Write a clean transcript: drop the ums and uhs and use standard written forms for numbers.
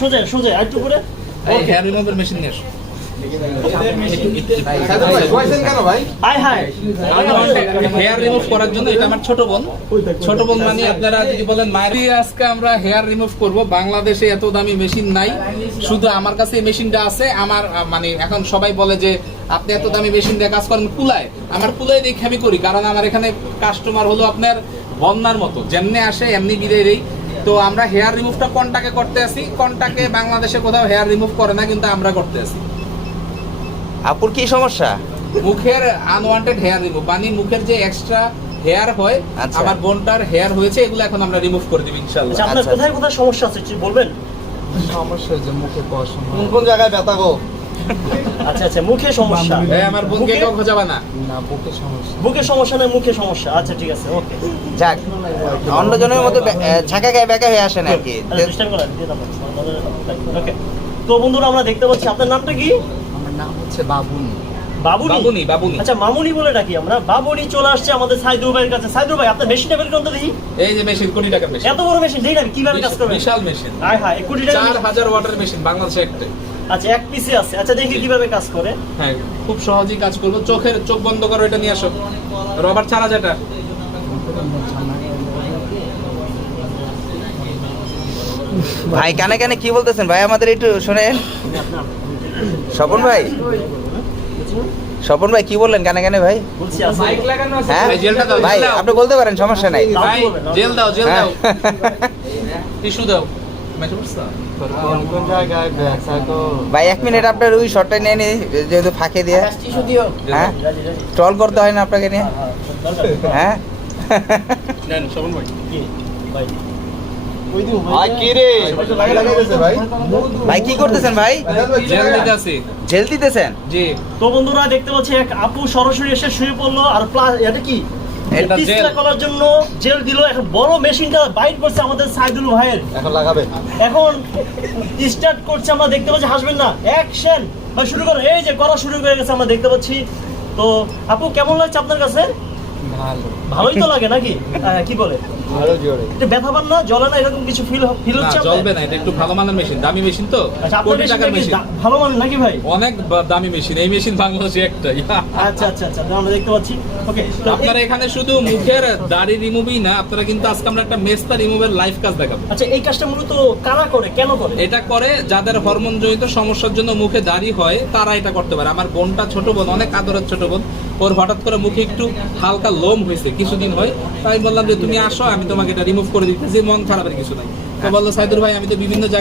সোজা সোজা একটু করে এই হেয়ার রিমুভার মেশিন নিয়ে আসো। হেয়ার রিমুভ করার জন্য এটা আমার ছোট বোন। ছোট বোন মানে আপনারা যদি বলেন মায়ের, আজকে আমরা হেয়ার রিমুভ করব। বাংলাদেশে এত দামি মেশিন নাই, শুধু আমার কাছে এই মেশিনটা আছে। আমার মানে এখন সবাই বলে যে আপনি এত দামি মেশিন দিয়ে কাজ করেন কুলায়। আমার কুলায় দেখে আমি করি, কারণ আমার এখানে কাস্টমার হলো আপনার বন্যার মতো, যেমনি আসে এমনি বিদায় দেই। তো আমরা হেয়ার রিমুভটা কন্টাকে করতে আসি। কন্টাকে বাংলাদেশে কোথাও হেয়ার রিমুভ করে না, কিন্তু আমরা করতে আসি। আপুর কি সমস্যা? মুখের আনওয়ান্টেড হেয়ার রিমুভ, মানে মুখের যে এক্সট্রা হেয়ার হয়, আচ্ছা। আমার বোনটার হেয়ার হয়েছে, এগুলো এখন আমরা রিমুভ করে দিব ইনশাআল্লাহ। আচ্ছা, আপনার কোথায় কোথায় সমস্যা আছে একটু বলবেন? সমস্যা যে মুখে পশম, কোন জায়গায় ব্যথা গো? আচ্ছা আচ্ছা, মুখে সমস্যা। এই আমার বোনকে কেউ খোঁজাবা না। না বুকে সমস্যা। বুকে সমস্যা না মুখে সমস্যা। আচ্ছা ঠিক আছে, ওকে। যাক, অন্যজনের মতো ঝাঁকা গায়ে ব্যাকা হয়ে আসেন আর কি। ডিসটার্ব করেন দিয়ে দাও। ওকে। তো বন্ধুরা আমরা দেখতে পাচ্ছি, আপনার নামটা কি? আমার নাম হচ্ছে বাবুনি। বাবুনি। বাবুনি, বাবুনি। আচ্ছা, মামুনি বলে ডাকি আমরা। বাবুনি চলে আসছে আমাদের সাইদুর ভাইয়ের কাছে। সাইদুর ভাই, আপনার মেশিনটা বের করতে দেখি। এই যে মেশিন, কোটি টাকার মেশিন। এত বড় মেশিন দেই না, কিভাবে কাজ করবে? বিশাল মেশিন। হায় হায়, কোটি টাকা। 4000 ওয়াটের মেশিন, বাংলাদেশে একটাই। আচ্ছা, এক পিসে আছে। আচ্ছা, দেখি কিভাবে কাজ করে। হ্যাঁ, খুব সহজেই কাজ করবো। চোখ বন্ধ করো, এটা নিয়ে আসো। রবার ছাড়া যেটা। ভাই কানে কানে কি বলতেছেন ভাই, আমাদের একটু শোনেন। স্বপন ভাই, স্বপন ভাই কি বললেন কানে কানে ভাই? বলছি আছে। হ্যাঁ ভাই, জেলটা দাও, ভাই, জেল দাও। আপনি বলতে পারেন, সমস্যা নাই। ভাই, জেল দাও, জেল হ্যাঁ। দাও। টিস্যু দাও। মেশো করছো? কোন জায়গায় ব্যথা গো? ভাই 1 মিনিট আপনার ওই শটটা নিয়ে নি, যেহেতু ফাঁকে দিয়ে। হ্যাঁ, ট্রল করতে হয় না আপনাকে নিয়ে। হ্যাঁ নেন, শোভন ভাই। কি ভাই? ভাই কি রে? লাগাইতেছে ভাই। ভাই কি করতেছেন ভাই? জেল দিতে আছি। জেল দিতেছেন? জি। তো বন্ধুরা দেখতে পাচ্ছি এক আপু সরাসরি এসে শুয়ে পড়লো, আর প্লাস এটা কি এটা পিছলা করার জন্য জেল দিল। এখন বড় মেশিনটা বাইট করছে আমাদের সাইদুল ভাইয়ের। এখন লাগাবে। এখন স্টার্ট করছে, আমরা দেখতে পাচ্ছি। হাসবেন না, অ্যাকশন ভাই, শুরু করো। এই যে করা শুরু হয়ে গেছে, আমরা দেখতে পাচ্ছি। তো আপু, কেমন লাগছে আপনার কাছে? ভালো। ভালোই তো লাগে নাকি? কি বলে, ভালো জোরে। এটা ব্যথা পান না, জ্বলে না, এরকম কিছু ফিল না, হচ্ছে আপনার? চলবে না। এটা একটু ভালো মানের মেশিন, দামি মেশিন তো। আচ্ছা, আপনার কোটি টাকার মেশিনটা কি মেশিন। ভালো মানে নাকি ভাই? অনেক দামি মেশিন। এই মেশিন বাংলাদেশে একটাই। আচ্ছা আচ্ছা আচ্ছা, তো আমরা দেখতে পাচ্ছি। ওকে, আপনারা এখানে শুধু মুখের দাড়ি রিমুভই না, আপনারা কিন্তু আজকে আমরা একটা মেস্তা রিমুভের লাইভ কাজ দেখাবো। আচ্ছা, এই কাজটা মূলত কারা করে, কেন করে? এটা করে যাদের হরমোন জনিত সমস্যার জন্য মুখে দাড়ি হয়, তারা এটা করতে পারে। আমার বোনটা, ছোট বোন, অনেক আদরের ছোট বোন, ওর হঠাৎ করে মুখে একটু হালকা লোম হয়েছে কিছুদিন হয়। তাই বললাম যে তুমি আসো, আমি তোমাকে এটা রিমুভ করে দিতেছি, মন খারাপের কিছু নাই। তো বললো সাইদুর ভাই, আমি তো বিভিন্ন জায়গায়